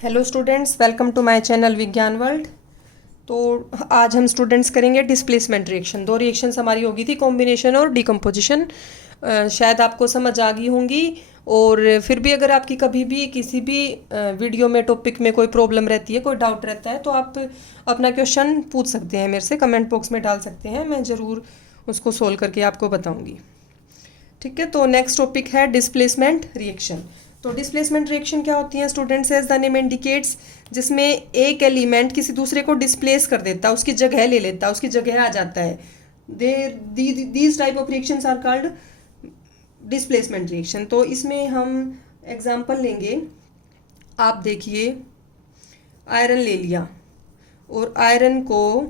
Hello students, welcome to my channel Vigyan world. तो आज हम स्टूडेंट्स करेंगे डिस्प्लेसमेंट रिएक्शन। दो रिएक्शंस हमारी होगी थी, कॉम्बिनेशन और डिकम्पोजिशन। शायद आपको समझ आ गई होंगी। और फिर भी अगर आपकी कभी भी किसी भी वीडियो में टॉपिक में कोई प्रॉब्लम रहती है, कोई डाउट रहता है, तो आप अपना क्वेश्चन पूछ सकते हैं, मेरे से कमेंट बॉक्स में डाल सकते हैं। मैं ज़रूर उसको सोल्व करके आपको बताऊँगी। ठीक है, तो नेक्स्ट टॉपिक है डिस्प्लेसमेंट रिएक्शन। तो डिस्प्लेसमेंट रिएक्शन क्या होती है students? As the name indicates, जिसमें एक एलिमेंट किसी दूसरे को डिस्प्लेस कर देता है, उसकी जगह ले लेता है, उसकी जगह आ जाता है। These type of reactions are called displacement reaction. तो इसमें हम एग्जांपल लेंगे। आप देखिए, आयरन ले लिया और आयरन को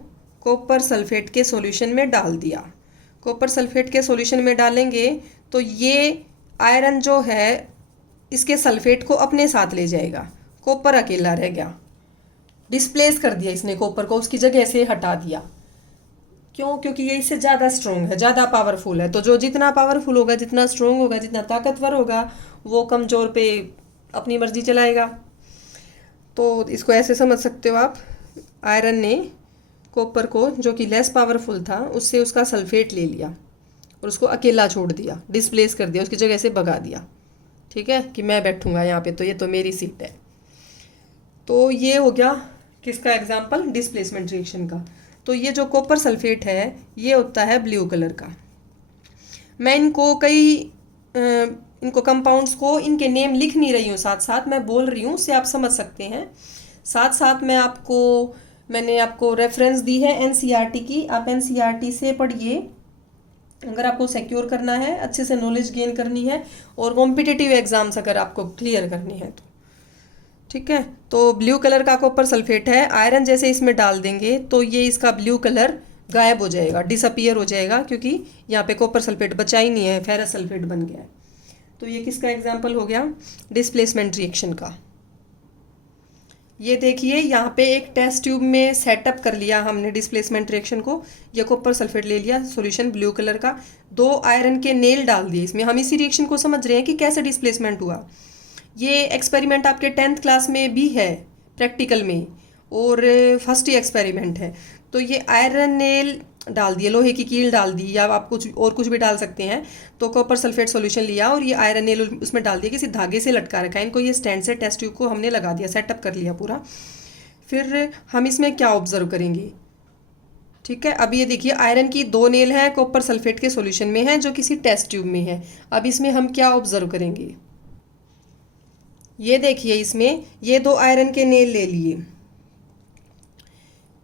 कॉपर सल्फेट के सॉल्यूशन में डाल दिया। कॉपर सल्फेट के सॉल्यूशन में डालेंगे तो ये आयरन जो है इसके सल्फेट को अपने साथ ले जाएगा, कॉपर अकेला रह गया। डिस्प्लेस कर दिया इसने कॉपर को, उसकी जगह से हटा दिया। क्यों? क्योंकि ये इससे ज़्यादा स्ट्रोंग है, ज़्यादा पावरफुल है। तो जो जितना पावरफुल होगा, जितना स्ट्रोंग होगा, जितना ताकतवर होगा, वो कमज़ोर पे अपनी मर्जी चलाएगा। तो इसको ऐसे समझ सकते हो आप, आयरन ने कॉपर को, जो कि लेस पावरफुल था, उससे उसका सल्फेट ले लिया और उसको अकेला छोड़ दिया, डिस्प्लेस कर दिया, उसकी जगह से भगा दिया। ठीक है, कि मैं बैठूंगा यहाँ पे, तो ये तो मेरी सीट है। तो ये हो गया किसका एग्जाम्पल? डिस्प्लेसमेंट रिएक्शन का। तो ये जो कॉपर सल्फेट है ये होता है ब्लू कलर का। मैं इनको कंपाउंड्स को इनके नेम लिख नहीं रही हूँ, साथ साथ मैं बोल रही हूँ, उससे आप समझ सकते हैं। साथ साथ मैंने आपको रेफरेंस दी है एनसीईआरटी की। आप एनसीईआरटी से पढ़िए अगर आपको सिक्योर करना है, अच्छे से नॉलेज गेन करनी है और कॉम्पिटिटिव एग्जाम्स अगर आपको क्लियर करनी है तो। ठीक है, तो ब्लू कलर का कॉपर सल्फेट है। आयरन जैसे इसमें डाल देंगे तो ये इसका ब्लू कलर गायब हो जाएगा, डिसअपियर हो जाएगा, क्योंकि यहाँ पे कॉपर सल्फेट बचा ही नहीं है, फेरस सल्फेट बन गया है। तो ये किसका एग्जाम्पल हो गया? डिस्प्लेसमेंट रिएक्शन का। ये देखिए, यहाँ पे एक टेस्ट ट्यूब में सेटअप कर लिया हमने डिस्प्लेसमेंट रिएक्शन को। ये कॉपर सल्फेट ले लिया, सॉल्यूशन ब्लू कलर का, दो आयरन के नेल डाल दिए इसमें। हम इसी रिएक्शन को समझ रहे हैं कि कैसे डिस्प्लेसमेंट हुआ। ये एक्सपेरिमेंट आपके 10th क्लास में भी है प्रैक्टिकल में, और फर्स्ट ही एक्सपेरिमेंट है। तो ये आयरन नेल डाल दिए, लोहे की कील डाल दी, या आप कुछ भी डाल सकते हैं। तो कॉपर सल्फेट सॉल्यूशन लिया और ये आयरन नेल उसमें डाल दिया, किसी धागे से लटका रखा है इनको। ये स्टैंड से टेस्ट ट्यूब को हमने लगा दिया, सेटअप कर लिया पूरा। फिर हम इसमें क्या ऑब्जर्व करेंगे? ठीक है, अब ये देखिए, आयरन की दो नेल है, कॉपर सल्फेट के सॉल्यूशन में है, जो किसी टेस्ट ट्यूब में है। अब इसमें हम क्या ऑब्जर्व करेंगे? ये देखिए, इसमें ये दो आयरन के नेल ले लिए,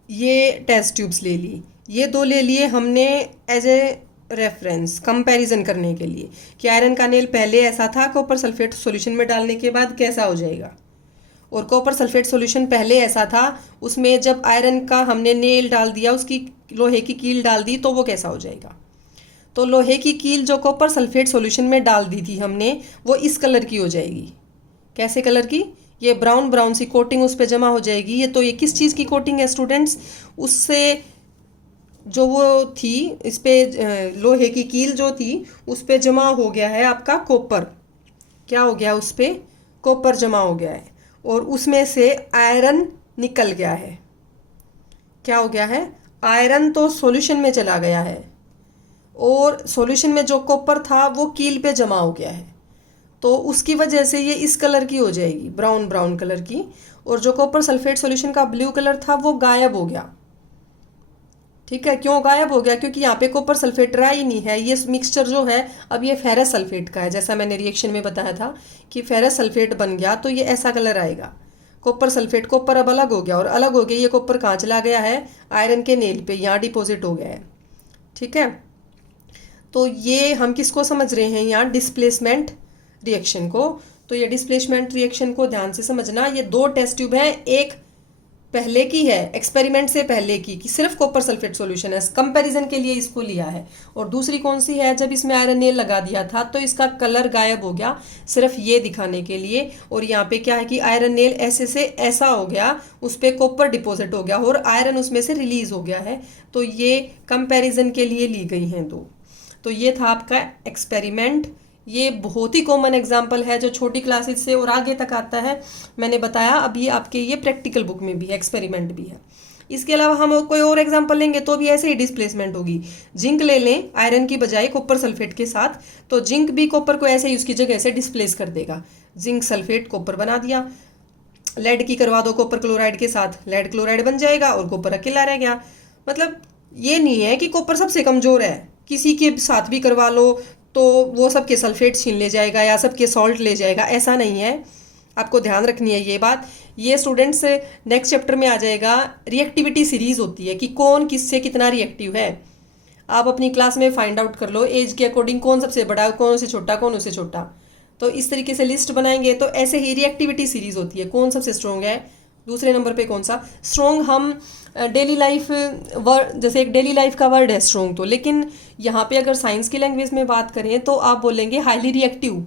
ये टेस्ट ट्यूब्स ले ली, ये दो ले लिए हमने एज ए रेफरेंस, कंपैरिजन करने के लिए कि आयरन का नेल पहले ऐसा था, कॉपर सल्फेट सॉल्यूशन में डालने के बाद कैसा हो जाएगा। और कॉपर सल्फेट सॉल्यूशन पहले ऐसा था, उसमें जब आयरन का हमने नेल डाल दिया, उसकी लोहे की कील डाल दी, तो वो कैसा हो जाएगा। तो लोहे की कील जो कॉपर सल्फेट सॉल्यूशन में डाल दी थी हमने, वो इस कलर की हो जाएगी। कैसे कलर की? ये ब्राउन ब्राउन सी कोटिंग उस पर जमा हो जाएगी। ये किस चीज़ की कोटिंग है स्टूडेंट्स? उससे जो वो थी, इस पे लोहे की कील जो थी उस पे जमा हो गया है आपका कॉपर। क्या हो गया? उस पे कॉपर जमा हो गया है और उसमें से आयरन निकल गया है। क्या हो गया है? आयरन तो सॉल्यूशन में चला गया है और सॉल्यूशन में जो कॉपर था वो कील पे जमा हो गया है। तो उसकी वजह से ये इस कलर की हो जाएगी, ब्राउन ब्राउन कलर की। और जो कॉपर सल्फेट सॉल्यूशन का ब्लू कलर था वो गायब हो गया। ठीक है, क्यों गायब हो गया? क्योंकि यहाँ पे कॉपर सल्फेट रहा ही नहीं है। ये मिक्सचर जो है अब ये फेरस सल्फेट का है, जैसा मैंने रिएक्शन में बताया था कि फेरस सल्फेट बन गया तो ये ऐसा कलर आएगा। कॉपर सल्फेट, कॉपर अब अलग हो गया, और अलग हो गया ये कॉपर कहाँ चला गया है? आयरन के नेल पे, यहाँ डिपॉजिट हो गया है। ठीक है, तो ये हम किसको समझ रहे हैं यहाँ? डिस्प्लेसमेंट रिएक्शन को। तो ये डिस्प्लेसमेंट रिएक्शन को ध्यान से समझना। ये दो टेस्ट ट्यूब है, एक पहले की है, एक्सपेरिमेंट से पहले की, कि सिर्फ कॉपर सल्फेट सॉल्यूशन है, कंपैरिजन के लिए इसको लिया है। और दूसरी कौन सी है? जब इसमें आयरन नेल लगा दिया था तो इसका कलर गायब हो गया, सिर्फ ये दिखाने के लिए। और यहाँ पे क्या है कि आयरन नेल ऐसे से ऐसा हो गया, उस पर कॉपर डिपॉजिट हो गया और आयरन उसमें से रिलीज हो गया है। तो ये कंपैरिजन के लिए ली गई हैं दो। तो ये था आपका एक्सपेरिमेंट, ये बहुत ही कॉमन एग्जाम्पल है जो छोटी क्लासेस से और आगे तक आता है। मैंने बताया अभी आपके ये प्रैक्टिकल बुक में भी है, एक्सपेरिमेंट भी है। इसके अलावा हम कोई और एग्जाम्पल लेंगे तो भी ऐसे ही डिस्प्लेसमेंट होगी। जिंक ले लें आयरन की बजाय कॉपर सल्फेट के साथ, तो जिंक भी कॉपर को ऐसे ही उसकी जगह से डिस्प्लेस कर देगा। जिंक सल्फेट कॉपर बना दिया। लेड की करवा दो कॉपर क्लोराइड के साथ, लेड क्लोराइड बन जाएगा और कॉपर अकेला रह गया। मतलब ये नहीं है कि कॉपर सबसे कमज़ोर है, किसी के साथ भी करवा लो तो वो सबके सल्फेट छीन ले जाएगा या सबके सॉल्ट ले जाएगा, ऐसा नहीं है। आपको ध्यान रखनी है ये बात। ये स्टूडेंट्स नेक्स्ट चैप्टर में आ जाएगा। रिएक्टिविटी सीरीज होती है कि कौन किससे कितना रिएक्टिव है। आप अपनी क्लास में फाइंड आउट कर लो एज के अकॉर्डिंग कौन सबसे बड़ा, कौन उससे छोटा, कौन उससे छोटा। तो इस तरीके से लिस्ट बनाएंगे तो ऐसे ही रिएक्टिविटी सीरीज होती है, कौन सबसे स्ट्रॉन्ग है, दूसरे नंबर पे कौन सा स्ट्रॉन्ग। हम डेली लाइफ वर्ड, जैसे एक डेली लाइफ का वर्ड है स्ट्रॉन्ग, तो लेकिन यहाँ पे अगर साइंस की लैंग्वेज में बात करें तो आप बोलेंगे highly reactive.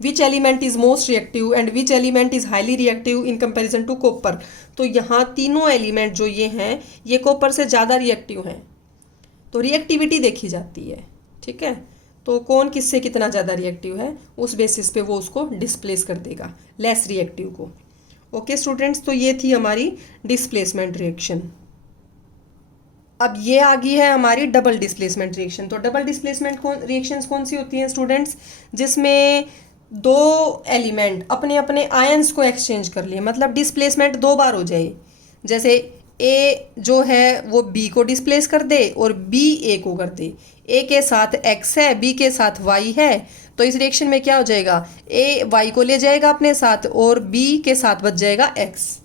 Which element is most reactive and which element is highly reactive in comparison to copper. तो यहाँ तीनों एलिमेंट जो ये हैं ये कॉपर से ज़्यादा रिएक्टिव हैं, तो रिएक्टिविटी देखी जाती है। ठीक है, तो कौन किससे कितना ज़्यादा रिएक्टिव है उस बेसिस पे वो उसको डिस्प्लेस कर देगा, लेस रिएक्टिव को। ओके स्टूडेंट्स, तो ये थी हमारी डिस्प्लेसमेंट रिएक्शन। अब ये आ गई है हमारी डबल डिस्प्लेसमेंट रिएक्शन। तो डबल डिस्प्लेसमेंट रिएक्शंस कौन सी होती हैं स्टूडेंट्स, जिसमें दो एलिमेंट अपने अपने आयंस को एक्सचेंज कर लिए, मतलब डिस्प्लेसमेंट दो बार हो जाए। जैसे ए जो है वो बी को डिस्प्लेस कर दे और बी ए को कर दे। ए के साथ एक्स है, बी के साथ वाई है, तो इस रिएक्शन में क्या हो जाएगा, ए वाई को ले जाएगा अपने साथ और बी के साथ बच जाएगा एक्स।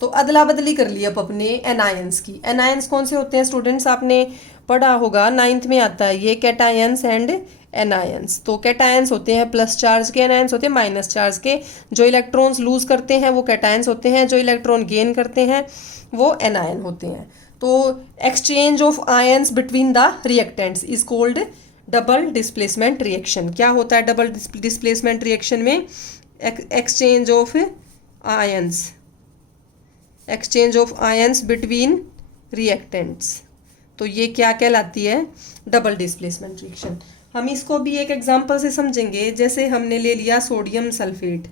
तो अदला बदली कर ली अब अपने एनायंस की। एनायंस कौन से होते हैं स्टूडेंट्स, आपने पढ़ा होगा, 9th में आता है ये, कैटायंस एंड एनायंस। तो कैटायंस होते हैं प्लस चार्ज के, एनायंस होते हैं माइनस चार्ज के। जो इलेक्ट्रॉन्स लूज करते हैं वो कैटायंस होते हैं, जो इलेक्ट्रॉन गेन करते हैं वो एनायन होते हैं। तो exchange of ions between the reactants is called double displacement reaction. क्या होता है डबल डिस्प्लेसमेंट रिएक्शन में, exchange of ions, exchange of ions between reactants. तो ये क्या कहलाती है, डबल डिस्प्लेसमेंट रिएक्शन। हम इसको भी एक एग्जांपल से समझेंगे। जैसे हमने ले लिया सोडियम सल्फेट,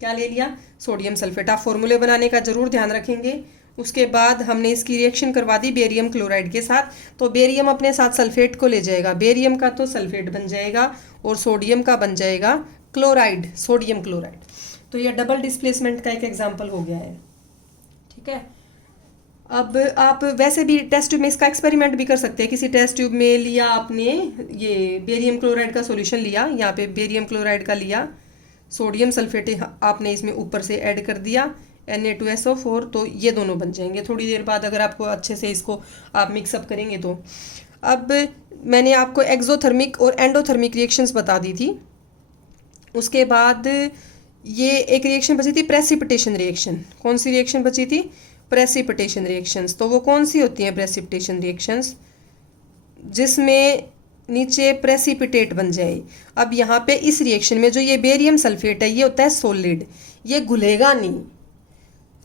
क्या ले लिया, सोडियम सल्फेट। आप फॉर्मूले बनाने का जरूर ध्यान रखेंगे। उसके बाद हमने इसकी रिएक्शन करवा दी बेरियम क्लोराइड के साथ, तो बेरियम अपने साथ सल्फेट को ले जाएगा, बेरियम का तो सल्फेट बन जाएगा और सोडियम का बन जाएगा क्लोराइड, सोडियम क्लोराइड। तो यह डबल डिस्प्लेसमेंट का एक एग्जाम्पल हो गया है। ठीक है, अब आप वैसे भी टेस्ट ट्यूब में इसका एक्सपेरिमेंट भी कर सकते हैं। किसी टेस्ट ट्यूब में लिया आपने ये बेरियम क्लोराइड का सॉल्यूशन लिया, यहाँ पे बेरियम क्लोराइड का लिया, सोडियम सल्फेट आपने इसमें ऊपर से ऐड कर दिया Na2SO4, तो ये दोनों बन जाएंगे थोड़ी देर बाद अगर आपको अच्छे से इसको आप मिक्सअप करेंगे तो। अब मैंने आपको एक्सोथर्मिक और एंडोथर्मिक रिएक्शंस बता दी थी। उसके बाद ये एक रिएक्शन बची थी प्रेसिपिटेशन रिएक्शन। कौन सी रिएक्शन बची थी, प्रेसिपिटेशन रिएक्शंस। तो वो कौन सी होती हैं प्रेसिपिटेशन रिएक्शंस, जिसमें नीचे प्रेसिपिटेट बन जाए। अब यहाँ पे इस रिएक्शन में जो ये बेरियम सल्फेट है ये होता है सॉलिड, ये घुलेगा नहीं।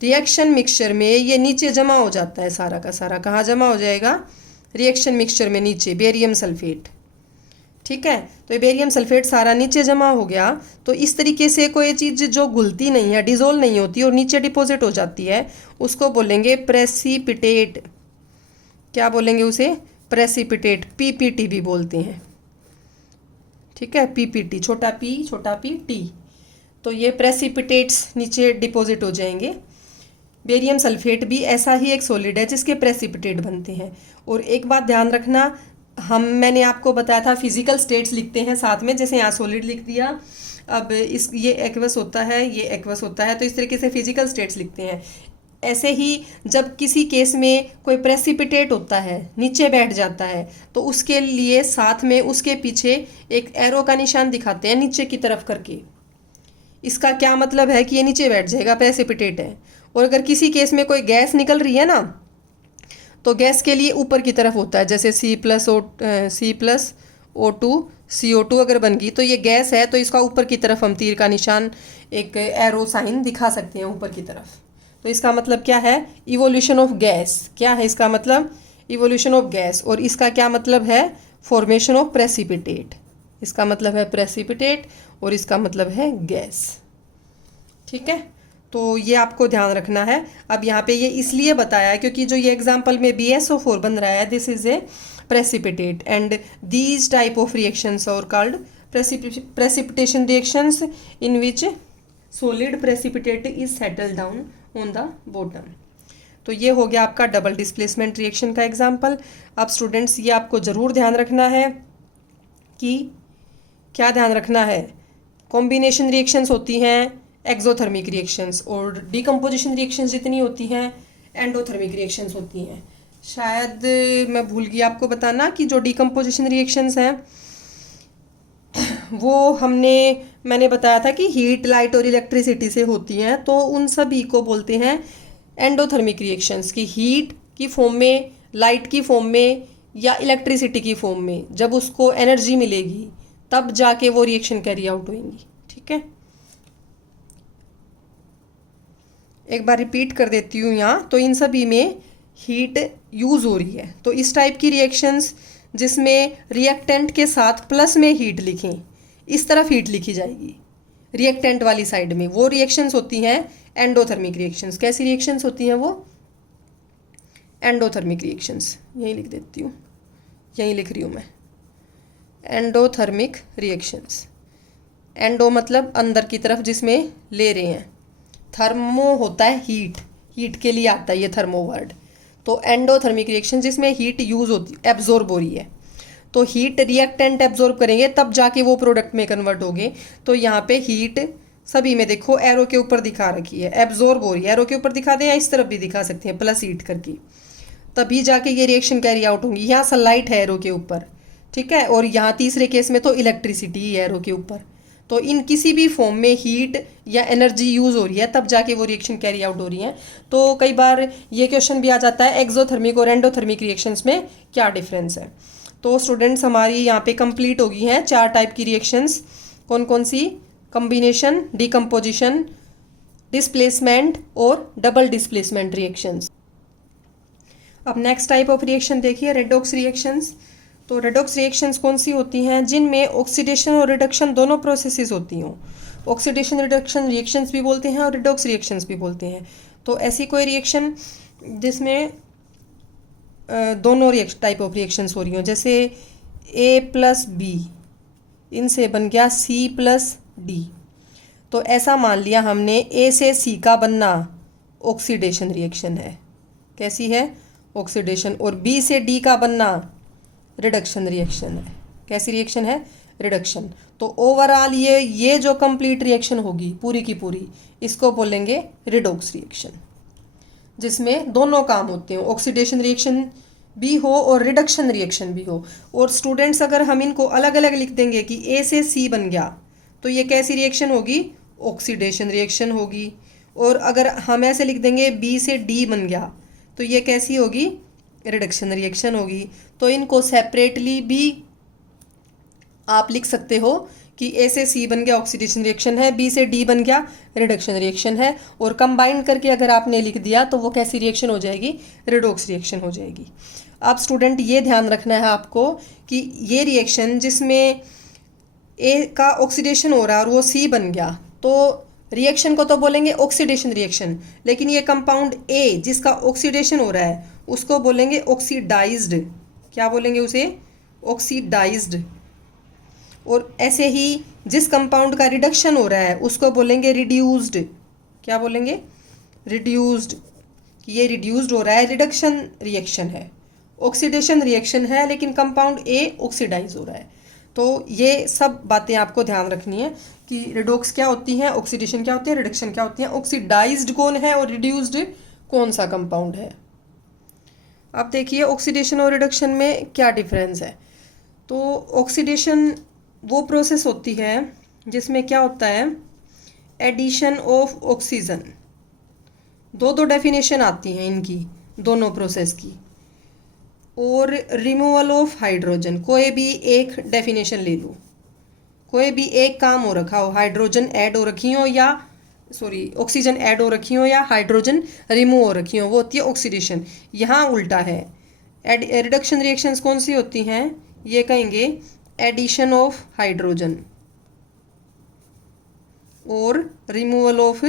रिएक्शन मिक्सचर में ये नीचे जमा हो जाता है सारा का सारा। कहाँ जमा हो जाएगा, रिएक्शन मिक्सचर में नीचे बेरियम सल्फेट। ठीक है, तो ये बेरियम सल्फेट सारा नीचे जमा हो गया। तो इस तरीके से कोई चीज़ जो घुलती नहीं है, डिजोल्व नहीं होती और नीचे डिपॉजिट हो जाती है, उसको बोलेंगे प्रेसिपिटेट। क्या बोलेंगे उसे, प्रेसिपिटेट, पीपीटी भी बोलते हैं। ठीक है, पीपीटी, छोटा पी टी। तो ये प्रेसिपिटेट्स नीचे डिपॉजिट हो जाएंगे। बेरियम सल्फेट भी ऐसा ही एक सॉलिड है जिसके प्रेसिपिटेट बनते हैं। और एक बात ध्यान रखना, मैंने आपको बताया था फिजिकल स्टेट्स लिखते हैं साथ में, जैसे यहाँ सॉलिड लिख दिया। अब ये एक्वस होता है, ये एक्वस होता है, तो इस तरीके से फिजिकल स्टेट्स लिखते हैं। ऐसे ही जब किसी केस में कोई प्रेसिपिटेट होता है, नीचे बैठ जाता है, तो उसके लिए साथ में उसके पीछे एक एरो का निशान दिखाते हैं नीचे की तरफ करके। इसका क्या मतलब है कि ये नीचे बैठ जाएगा, प्रेसिपिटेट है। और अगर किसी केस में कोई गैस निकल रही है ना, तो गैस के लिए ऊपर की तरफ होता है, जैसे C+O2 CO2 अगर बन गई तो ये गैस है, तो इसका ऊपर की तरफ हम तीर का निशान, एक एरो साइन दिखा सकते हैं ऊपर की तरफ। तो इसका मतलब क्या है, इवोल्यूशन ऑफ गैस। क्या है इसका मतलब, इवोल्यूशन ऑफ गैस। और इसका क्या मतलब है, फॉर्मेशन ऑफ प्रेसिपिटेट। इसका मतलब है प्रेसिपिटेट और इसका मतलब है गैस। ठीक है, तो ये आपको ध्यान रखना है। अब यहाँ पे ये इसलिए बताया है क्योंकि जो ये एग्जाम्पल में BSO4 बन रहा है, this is a precipitate and these type of reactions are called precipitation reactions in which solid precipitate is settled down on the bottom। तो ये हो गया आपका डबल डिस्प्लेसमेंट रिएक्शन का एग्जाम्पल। अब स्टूडेंट्स ये आपको ज़रूर ध्यान रखना है कि क्या ध्यान रखना है, कॉम्बिनेशन रिएक्शंस होती हैं एक्सोथर्मिक रिएक्शंस, और डिकम्पोजिशन रिएक्शंस जितनी होती हैं एंडोथर्मिक रिएक्शंस होती हैं। शायद मैं भूल गई आपको बताना कि जो डिकम्पोजिशन रिएक्शंस हैं वो मैंने बताया था कि हीट, लाइट और इलेक्ट्रिसिटी से होती हैं, तो उन सभी को बोलते हैं एंडोथर्मिक रिएक्शंस की हीट की फॉर्म में, लाइट की फॉर्म में या इलेक्ट्रिसिटी की फॉर्म में जब उसको एनर्जी मिलेगी तब जाके वो रिएक्शन कैरी आउट होंगी। ठीक है, एक बार रिपीट कर देती हूँ यहाँ। तो इन सभी में हीट यूज़ हो रही है, तो इस टाइप की रिएक्शंस जिसमें रिएक्टेंट के साथ प्लस में हीट लिखें, इस तरफ हीट लिखी जाएगी रिएक्टेंट वाली साइड में, वो रिएक्शंस होती हैं एंडोथर्मिक रिएक्शंस। कैसी रिएक्शंस होती हैं वो? Endothermic reactions. यहीं लिख देती हूँ, यहीं लिख रही हूँ मैं, एंडोथर्मिक रिएक्शंस। एंडो मतलब अंदर की तरफ जिसमें ले रहे हैं, थर्मो होता है हीट, हीट के लिए आता है ये थर्मो वर्ड। तो एंडोथर्मिक रिएक्शन जिसमें हीट यूज़ होती, एब्जॉर्ब हो रही है, तो हीट रिएक्टेंट एब्जॉर्ब करेंगे तब जाके वो प्रोडक्ट में कन्वर्ट होंगे। तो यहाँ पे हीट सभी में देखो एरो के ऊपर दिखा रखी है, एब्जॉर्ब हो रही है, एरो के ऊपर दिखा दें या इस तरफ भी दिखा सकते हैं प्लस हीट करके, तभी जाके ये रिएक्शन कैरी आउट होंगी। यहाँ सनलाइट है एरो के ऊपर, ठीक है, और यहाँ तीसरे केस में तो इलेक्ट्रिसिटी ही है एरो के ऊपर। तो इन किसी भी फॉर्म में हीट या एनर्जी यूज़ हो रही है तब जाके वो रिएक्शन कैरी आउट हो रही है। तो कई बार ये क्वेश्चन भी आ जाता है एक्सोथर्मिक और एंडोथर्मिक रिएक्शंस में क्या डिफरेंस है। तो स्टूडेंट्स हमारी यहाँ पे कंप्लीट हो गई हैं 4 टाइप की रिएक्शंस। कौन कौन सी? कम्बिनेशन, डिकम्पोजिशन, डिस्प्लेसमेंट और डबल डिस्प्लेसमेंट रिएक्शंस। अब नेक्स्ट टाइप ऑफ रिएक्शन देखिए, रेडॉक्स रिएक्शंस। तो रेडॉक्स रिएक्शंस कौन सी होती हैं? जिनमें ऑक्सीडेशन और रिडक्शन दोनों प्रोसेसेस होती हों। ऑक्सीडेशन रिडक्शन रिएक्शंस भी बोलते हैं और रेडॉक्स रिएक्शंस भी बोलते हैं। तो ऐसी कोई रिएक्शन जिसमें दोनों टाइप ऑफ रिएक्शंस हो रही हों, जैसे A+B इनसे बन गया C+D। तो ऐसा मान लिया हमने A से C का बनना ऑक्सीडेशन रिएक्शन है। कैसी है? ऑक्सीडेशन। और B से D का बनना रिडक्शन रिएक्शन है। कैसी रिएक्शन है? रिडक्शन। तो ओवरऑल ये जो कंप्लीट रिएक्शन होगी पूरी की पूरी, इसको बोलेंगे रिडॉक्स रिएक्शन, जिसमें दोनों काम होते हैं, ऑक्सीडेशन रिएक्शन भी हो और रिडक्शन रिएक्शन भी हो। और स्टूडेंट्स अगर हम इनको अलग अलग लिख देंगे कि A से C बन गया तो ये कैसी रिएक्शन होगी? ऑक्सीडेशन रिएक्शन होगी। और अगर हम ऐसे लिख देंगे B से D बन गया तो ये कैसी होगी? रिडक्शन रिएक्शन होगी। तो इनको सेपरेटली भी आप लिख सकते हो कि A से C बन गया ऑक्सीडेशन रिएक्शन है, B से D बन गया रिडक्शन रिएक्शन है, और कंबाइन करके अगर आपने लिख दिया तो वो कैसी रिएक्शन हो जाएगी? रिडॉक्स रिएक्शन हो जाएगी। अब स्टूडेंट ये ध्यान रखना है आपको कि ये रिएक्शन जिसमें A का ऑक्सीडेशन हो रहा है और वो C बन गया, तो रिएक्शन को तो बोलेंगे ऑक्सीडेशन रिएक्शन, लेकिन ये कंपाउंड A जिसका ऑक्सीडेशन हो रहा है उसको बोलेंगे ऑक्सीडाइज्ड। क्या बोलेंगे उसे? ऑक्सीडाइज्ड। और ऐसे ही जिस कंपाउंड का रिडक्शन हो रहा है उसको बोलेंगे रिड्यूस्ड। क्या बोलेंगे? रिड्यूस्ड। ये रिड्यूस्ड हो रहा है, रिडक्शन रिएक्शन है, ऑक्सीडेशन रिएक्शन है, लेकिन कंपाउंड A ऑक्सीडाइज हो रहा है। तो ये सब बातें आपको ध्यान रखनी है कि रिडॉक्स क्या होती है, ऑक्सीडेशन क्या होती है, रिडक्शन क्या होती है, ऑक्सीडाइज्ड कौन है और रिड्यूस्ड कौन सा कंपाउंड है। अब देखिए ऑक्सीडेशन और रिडक्शन में क्या डिफरेंस है। तो ऑक्सीडेशन वो प्रोसेस होती है जिसमें क्या होता है? Addition of oxygen. दो डेफिनेशन आती हैं इनकी, दोनों प्रोसेस की। और रिमूवल ऑफ हाइड्रोजन, कोई भी एक डेफिनेशन ले लो, कोई भी एक काम हो रखा हो, हाइड्रोजन ऐड हो रखी हो या ऑक्सीजन ऐड हो रखी हो या हाइड्रोजन रिमूव हो रखी हो, वो होती है ऑक्सीडेशन। यहाँ उल्टा है। रिडक्शन रिएक्शंस कौन सी होती हैं? ये कहेंगे एडिशन ऑफ हाइड्रोजन और रिमूवल ऑफ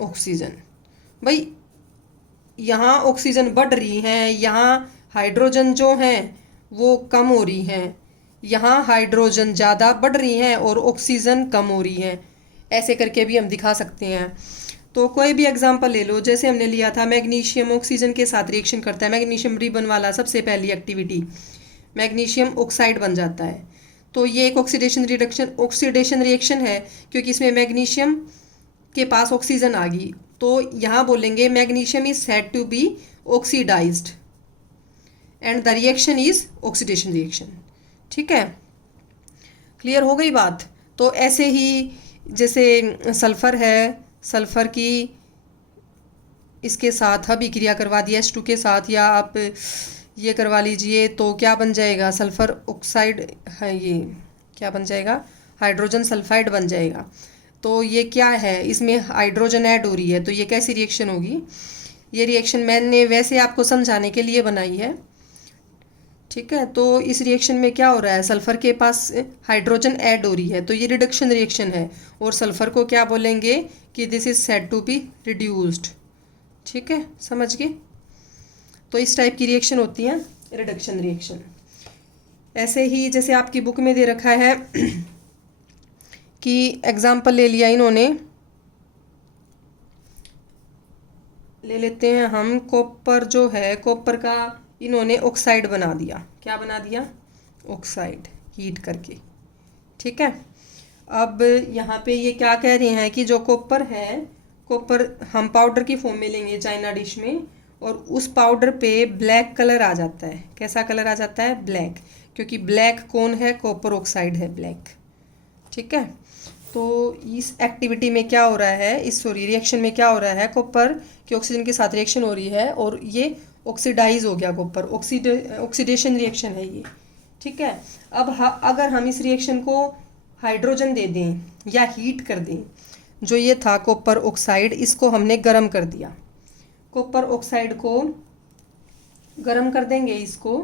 ऑक्सीजन। भाई यहाँ ऑक्सीजन बढ़ रही है, यहाँ हाइड्रोजन जो हैं वो कम हो रही हैं, यहाँ हाइड्रोजन ज़्यादा बढ़ रही हैं और ऑक्सीजन कम हो रही है। ऐसे करके भी हम दिखा सकते हैं। तो कोई भी एग्जांपल ले लो, जैसे हमने लिया था मैग्नीशियम ऑक्सीजन के साथ रिएक्शन करता है, मैग्नीशियम रिबन वाला सबसे पहली एक्टिविटी, मैग्नीशियम ऑक्साइड बन जाता है। तो ये एक ऑक्सीडेशन रिएक्शन है, क्योंकि इसमें मैग्नीशियम के पास ऑक्सीजन आ गई। तो यहाँ बोलेंगे magnesium is said to be oxidized and the reaction is oxidation reaction. ठीक है, क्लियर हो गई बात। तो ऐसे ही जैसे सल्फर है, सल्फर की इसके साथ अभिक्रिया करवा दी H2 के साथ, या आप ये करवा लीजिए, तो क्या बन जाएगा, सल्फर ऑक्साइड है, ये क्या बन जाएगा, हाइड्रोजन सल्फाइड बन जाएगा। तो ये क्या है, इसमें हाइड्रोजन ऐड हो रही है, तो ये कैसी रिएक्शन होगी। ये रिएक्शन मैंने वैसे आपको समझाने के लिए बनाई है। ठीक है, तो इस रिएक्शन में क्या हो रहा है, सल्फर के पास हाइड्रोजन ऐड हो रही है, तो ये रिडक्शन रिएक्शन है। और सल्फर को क्या बोलेंगे कि this is said to be reduced. ठीक है, समझ गए। तो इस टाइप की रिएक्शन होती है रिडक्शन रिएक्शन। ऐसे ही जैसे आपकी बुक में दे रखा है कि एग्जाम्पल ले लिया इन्होंने, ले लेते हैं हम, कॉपर जो है, कॉपर का इन्होंने ऑक्साइड बना दिया। क्या बना दिया, ऑक्साइड, हीट करके। ठीक है, अब यहाँ पे ये क्या कह रहे हैं कि जो कॉपर है, कॉपर हम पाउडर की फॉर्म में लेंगे चाइना डिश में, और उस पाउडर पे ब्लैक कलर आ जाता है। कैसा कलर आ जाता है, ब्लैक, क्योंकि ब्लैक कौन है, कॉपर ऑक्साइड है, ब्लैक। ठीक है, तो इस एक्टिविटी में क्या हो रहा है, इस रिएक्शन में क्या हो रहा है, कॉपर की ऑक्सीजन के साथ रिएक्शन हो रही है और ये ऑक्सीडाइज हो गया कॉपर, ऑक्सीडेशन रिएक्शन है ये। ठीक है, अब अगर हम इस रिएक्शन को हाइड्रोजन दे दें या हीट कर दें, जो ये था कॉपर ऑक्साइड, इसको हमने गर्म कर दिया, कॉपर ऑक्साइड को गर्म कर देंगे इसको,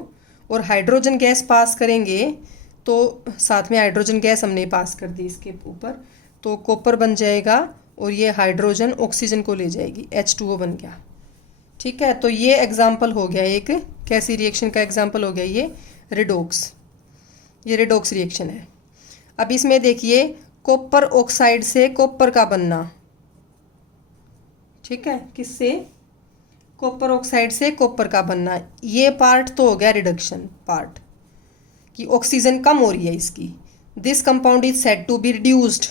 और हाइड्रोजन गैस पास करेंगे, तो साथ में हाइड्रोजन गैस हमने पास कर दी इसके ऊपर, तो कॉपर बन जाएगा और ये हाइड्रोजन ऑक्सीजन को ले जाएगी, H2O बन गया। ठीक है, तो ये एग्जाम्पल हो गया एक कैसी रिएक्शन का एग्जाम्पल हो गया, ये रिडोक्स, ये रिडोक्स रिएक्शन है। अब इसमें देखिए कॉपर ऑक्साइड से कॉपर का बनना। ठीक है, किससे, कॉपर ऑक्साइड से कॉपर का बनना। ये पार्ट तो हो गया रिडक्शन पार्ट, कि ऑक्सीजन कम हो रही है इसकी, this compound is said to be reduced.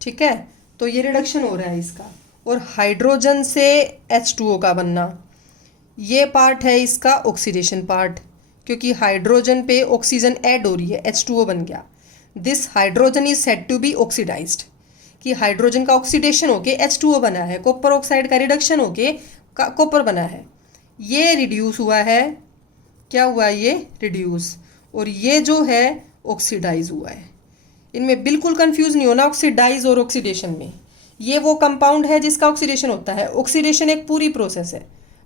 ठीक है, तो ये रिडक्शन हो रहा है इसका। और हाइड्रोजन से H2O का बनना, ये पार्ट है इसका ऑक्सीडेशन पार्ट, क्योंकि हाइड्रोजन पे ऑक्सीजन ऐड हो रही है, H2O बन गया। This hydrogen is said to be oxidized, कि हाइड्रोजन का ऑक्सीडेशन होके H2O बना है, कॉपर ऑक्साइड का रिडक्शन होके कॉपर बना है। ये रिड्यूस हुआ है, क्या हुआ, ये रिड्यूस, और ये जो है ऑक्सीडाइज हुआ है। इनमें बिल्कुल कंफ्यूज नहीं होना ऑक्सीडाइज और ऑक्सीडेशन में। ये वो कंपाउंड है जिसका ऑक्सीडेशन होता है। ऑक्सीडेशन एक पूरी प्रोसेस है,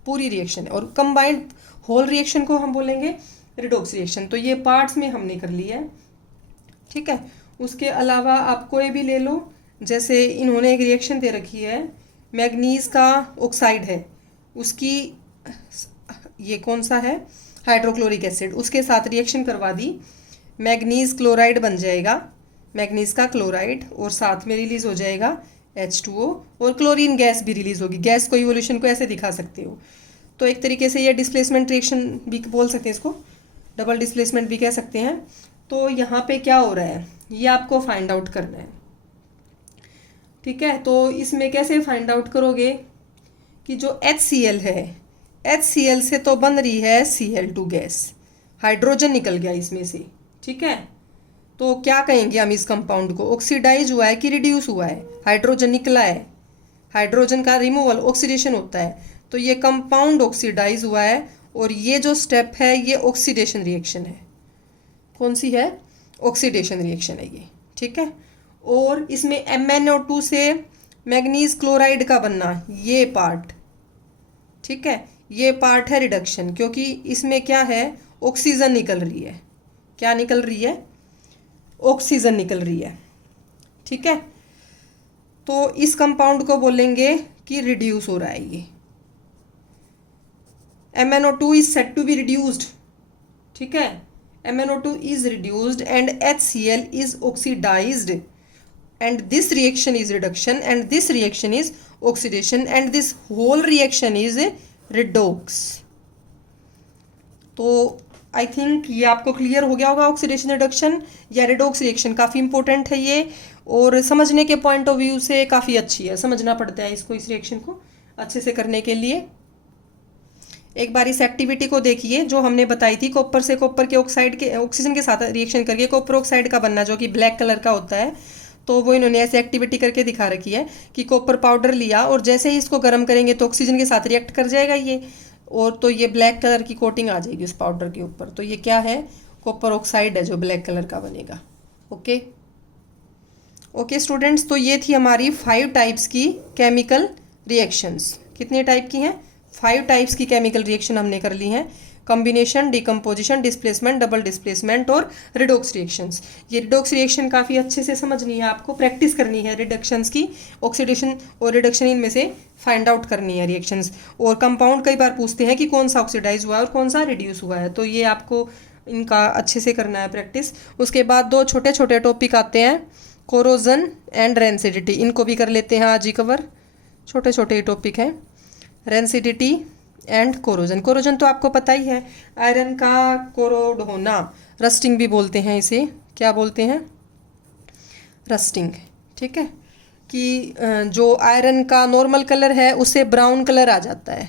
पूरी रिएक्शन है, और कंबाइंड होल रिएक्शन को हम बोलेंगे रिडोक्स रिएक्शन। तो ये पार्ट्स में हमने कर लिया है। ठीक है, उसके अलावा आप कोई भी ले लो, जैसे इन्होंने एक रिएक्शन दे रखी है, मैग्नीज का ऑक्साइड है, उसकी ये कौन सा है, हाइड्रोक्लोरिक एसिड, उसके साथ रिएक्शन करवा दी, मैग्नीज क्लोराइड बन जाएगा, मैग्नीज का क्लोराइड, और साथ में रिलीज हो जाएगा H2O, और क्लोरीन गैस भी रिलीज होगी। गैस को इवोल्यूशन को ऐसे दिखा सकते हो। तो एक तरीके से ये डिस्प्लेसमेंट रिएक्शन भी बोल सकते हैं, इसको डबल डिस्प्लेसमेंट भी कह सकते हैं। तो यहाँ पे क्या हो रहा है, ये आपको फाइंड आउट करना है। ठीक है, तो इसमें कैसे फाइंड आउट करोगे कि जो HCl है, HCl से तो बन रही है Cl2 गैस, हाइड्रोजन निकल गया इसमें से। ठीक है, तो क्या कहेंगे हम इस कंपाउंड को, ऑक्सीडाइज हुआ है कि रिड्यूस हुआ है, हाइड्रोजन निकला है, हाइड्रोजन का रिमूवल ऑक्सीडेशन होता है, तो ये कंपाउंड ऑक्सीडाइज हुआ है। और ये जो स्टेप है ये ऑक्सीडेशन रिएक्शन है। कौन सी है, ऑक्सीडेशन रिएक्शन है ये। ठीक है, और इसमें MnO2 से मैग्नीज क्लोराइड का बनना, ये पार्ट, ठीक है, ये पार्ट है रिडक्शन, क्योंकि इसमें क्या है, ऑक्सीजन निकल रही है। क्या निकल रही है? ऑक्सीजन निकल रही है। ठीक है, तो इस कंपाउंड को बोलेंगे कि रिड्यूस हो रहा है ये। MnO2 is said to be reduced. ठीक है, MnO2 is reduced and HCl is oxidized, and this reaction is reduction and this reaction is oxidation and this whole reaction is redox। तो आई थिंक ये आपको clear हो गया होगा। Oxidation reduction या redox reaction काफ़ी इंपॉर्टेंट है ये, और समझने के पॉइंट ऑफ व्यू से काफ़ी अच्छी है। समझना पड़ता है इसको, इस रिएक्शन को अच्छे से करने के लिए। एक बार इस एक्टिविटी को देखिए जो हमने बताई थी, कॉपर से कॉपर के ऑक्साइड के ऑक्सीजन के साथ रिएक्शन करके कॉपर ऑक्साइड का बनना, जो कि ब्लैक कलर का होता है। तो वो इन्होंने ऐसे एक्टिविटी करके दिखा रखी है कि कॉपर पाउडर लिया और जैसे ही इसको गर्म करेंगे तो ऑक्सीजन के साथ रिएक्ट कर जाएगा ये, और तो ये ब्लैक कलर की कोटिंग आ जाएगी उस पाउडर के ऊपर। तो ये क्या है? कॉपर ऑक्साइड है जो ब्लैक कलर का बनेगा। ओके ओके स्टूडेंट्स, तो ये थी हमारी 5 टाइप्स की केमिकल रिएक्शंस। कितने टाइप की हैं? 5 टाइप्स की केमिकल रिएक्शन हमने कर ली हैं। Combination, decomposition, displacement, double displacement और रिडोक्स रिएक्शंस। ये रिडोक्स रिएक्शन काफ़ी अच्छे से समझनी है आपको, प्रैक्टिस करनी है रिडक्शंस की। ऑक्सीडेशन और रिडक्शन इनमें से फाइंड आउट करनी है रिएक्शंस। और कंपाउंड कई बार पूछते हैं कि कौन सा ऑक्सीडाइज हुआ है और कौन सा रिड्यूस हुआ है, तो ये आपको इनका अच्छे से करना है प्रैक्टिस। उसके बाद 2 छोटे छोटे टॉपिक आते हैं, कोरोजन एंड रेंसिडिटी। इनको भी कर लेते हैं आज ही कवर, छोटे छोटे टॉपिक हैं। Rancidity and corrosion. कोरोजन तो आपको पता ही है, आयरन का कोरोड होना, रस्टिंग भी बोलते हैं इसे। क्या बोलते हैं? रस्टिंग। ठीक है, कि जो आयरन का नॉर्मल कलर है उससे ब्राउन कलर आ जाता है,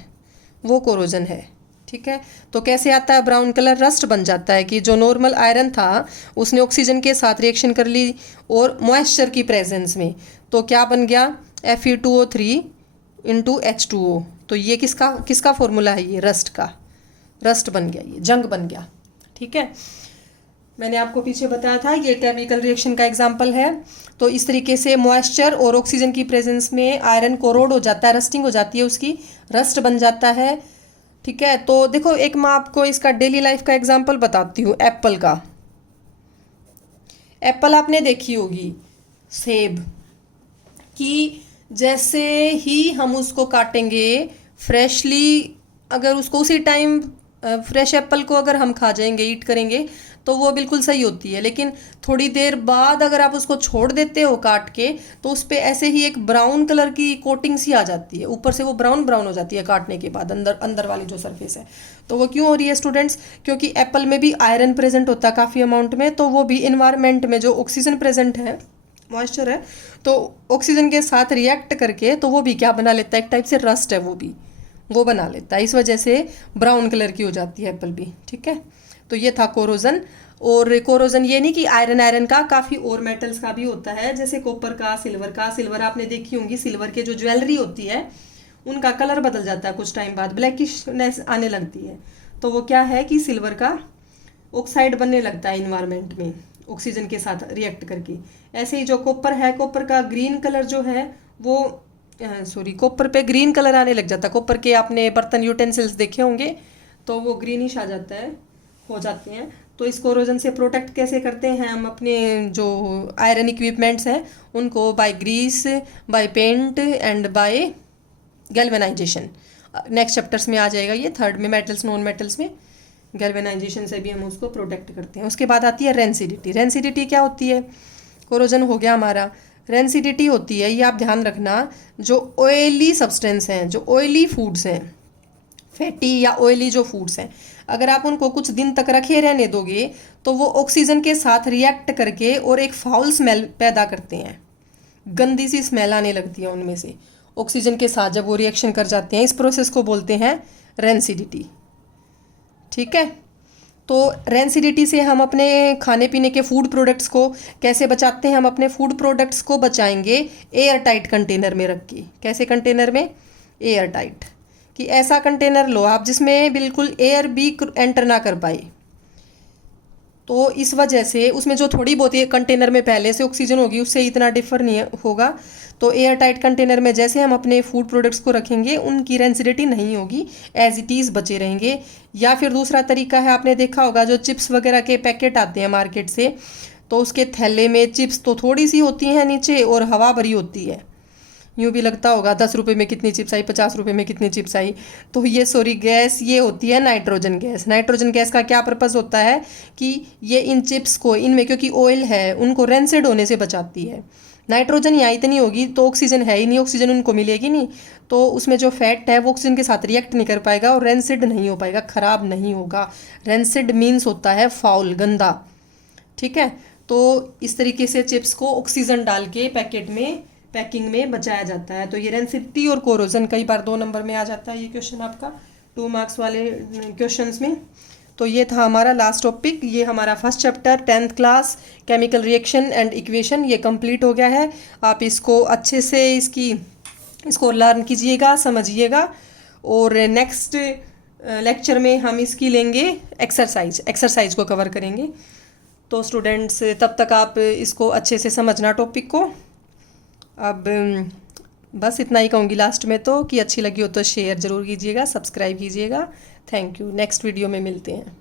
वो कोरोजन है। ठीक है, तो कैसे आता है ब्राउन कलर? रस्ट बन जाता है कि जो नॉर्मल आयरन था उसने ऑक्सीजन के साथ रिएक्शन कर ली और मॉइस्चर की प्रेजेंस में, तो क्या बन गया? Fe2O3 into H2O। तो ये किसका फॉर्मूला है? ये रस्ट का, रस्ट बन गया, ये जंग बन गया। ठीक है, मैंने आपको पीछे बताया था ये केमिकल रिएक्शन का एग्जांपल है। तो इस तरीके से मॉइस्चर और ऑक्सीजन की प्रेजेंस में आयरन कोरोड हो जाता है, रस्टिंग हो जाती है उसकी, रस्ट बन जाता है। ठीक है, तो देखो एक मैं आपको इसका डेली लाइफ का एग्जांपल बताती हूँ, एप्पल का। एप्पल आपने देखी होगी, सेब, कि जैसे ही हम उसको काटेंगे फ्रेशली, अगर उसको उसी टाइम फ्रेश एप्पल को अगर हम खा जाएंगे, ईट करेंगे, तो वो बिल्कुल सही होती है। लेकिन थोड़ी देर बाद अगर आप उसको छोड़ देते हो काट के, तो उस पर ऐसे ही एक ब्राउन कलर की कोटिंग सी आ जाती है, ऊपर से वो ब्राउन ब्राउन हो जाती है काटने के बाद, अंदर वाली जो सरफेस है। तो वो क्यों हो रही है स्टूडेंट्स? क्योंकि एप्पल में भी आयरन प्रेजेंट होता है काफ़ी अमाउंट में, तो वो भी इन्वायरमेंट में जो ऑक्सीजन प्रेजेंट है, मॉइस्चर है, तो ऑक्सीजन के साथ रिएक्ट करके तो वो भी क्या बना लेता है? एक टाइप से रस्ट है, वो बना लेता है। इस वजह से ब्राउन कलर की हो जाती है एप्पल भी। ठीक है, तो ये था कोरोजन। और कोरोजन ये नहीं कि आयरन का, काफ़ी और मेटल्स का भी होता है, जैसे कॉपर का, सिल्वर का। सिल्वर आपने देखी होंगी, सिल्वर के जो ज्वेलरी होती है उनका कलर बदल जाता है कुछ टाइम बाद, ब्लैकिशनेस आने लगती है। तो वो क्या है कि सिल्वर का ऑक्साइड बनने लगता है इन्वायरमेंट में ऑक्सीजन के साथ रिएक्ट करके। ऐसे ही जो कॉपर है, कॉपर का ग्रीन कलर जो है वो कॉपर पे ग्रीन कलर आने लग जाता है। कॉपर के आपने बर्तन यूटेंसिल्स देखे होंगे, तो वो ग्रीनिश आ जाता है, हो जाते हैं। तो इस कोरोजन से प्रोटेक्ट कैसे करते हैं हम अपने जो आयरन इक्विपमेंट्स हैं उनको? By grease, by paint and by galvanization. Next chapters में आ जाएगा ये, 3rd में मेटल्स, नॉन मेटल्स में गैल्वेनाइजेशन से भी हम उसको प्रोटेक्ट करते हैं। उसके बाद आती है रेंसिडिटी। रेंसिडिटी क्या होती है? कोरोजन हो गया हमारा। रेंसिडिटी होती है, ये आप ध्यान रखना, जो ऑयली सब्सटेंस हैं, जो ऑयली फूड्स हैं, फैटी या ऑयली जो फूड्स हैं, अगर आप उनको कुछ दिन तक रखे रहने दोगे तो वो ऑक्सीजन के साथ रिएक्ट करके और एक फाउल स्मेल पैदा करते हैं, गंदी सी स्मेल आने लगती है उनमें से ऑक्सीजन के साथ जब वो रिएक्शन कर जाते हैं। इस प्रोसेस को बोलते हैं रेंसिडिटी। ठीक है, तो रेंसिडिटी से हम अपने खाने पीने के फूड प्रोडक्ट्स को कैसे बचाते हैं? हम अपने फूड प्रोडक्ट्स को बचाएंगे एयर टाइट कंटेनर में रख के। कैसे कंटेनर में? एयर टाइट, कि ऐसा कंटेनर लो आप जिसमें बिल्कुल एयर भी एंटर ना कर पाए। तो इस वजह से उसमें जो थोड़ी बहुत ये कंटेनर में पहले से ऑक्सीजन होगी उससे इतना डिफर नहीं होगा। तो एयर टाइट कंटेनर में जैसे हम अपने फूड प्रोडक्ट्स को रखेंगे उनकी रेंसिडिटी नहीं होगी, एज इट इज़ बचे रहेंगे। या फिर दूसरा तरीका है, आपने देखा होगा जो चिप्स वगैरह के पैकेट आते हैं मार्केट से, तो उसके थैले में चिप्स तो थोड़ी सी होती हैं नीचे और हवा भरी होती है। यूँ भी लगता होगा 10 रुपये में कितनी चिप्स आई, 50 रुपये में कितनी चिप्स आई। तो ये सॉरी गैस ये होती है नाइट्रोजन गैस। नाइट्रोजन गैस का क्या पर्पज़ होता है कि ये इन चिप्स को, इनमें क्योंकि ऑयल है, उनको रेंसिड होने से बचाती है। नाइट्रोजन यहाँ इतनी होगी तो ऑक्सीजन है ही नहीं, ऑक्सीजन उनको मिलेगी नहीं, तो उसमें जो फैट है वो ऑक्सीजन के साथ रिएक्ट नहीं कर पाएगा और रेंसिड नहीं हो पाएगा, ख़राब नहीं होगा। रेंसिड मीन्स होता है फाउल, गंदा। ठीक है, तो इस तरीके से चिप्स को ऑक्सीजन डाल के पैकेट में, पैकिंग में बचाया जाता है। तो ये रेंसिडिटी और कोरोजन कई बार 2 नंबर में आ जाता है ये क्वेश्चन आपका 2 मार्क्स वाले क्वेश्चंस में। तो ये था हमारा लास्ट टॉपिक, ये हमारा first chapter 10th class chemical reaction and equation ये कंप्लीट हो गया है। आप इसको अच्छे से इसको लर्न कीजिएगा, समझिएगा। और नेक्स्ट लेक्चर में हम इसकी लेंगे एक्सरसाइज को कवर करेंगे। तो स्टूडेंट्स तब तक आप इसको अच्छे से समझना टॉपिक को। अब बस इतना ही कहूँगी लास्ट में तो, कि अच्छी लगी हो तो शेयर ज़रूर कीजिएगा, सब्सक्राइब कीजिएगा। थैंक यू, नेक्स्ट वीडियो में मिलते हैं।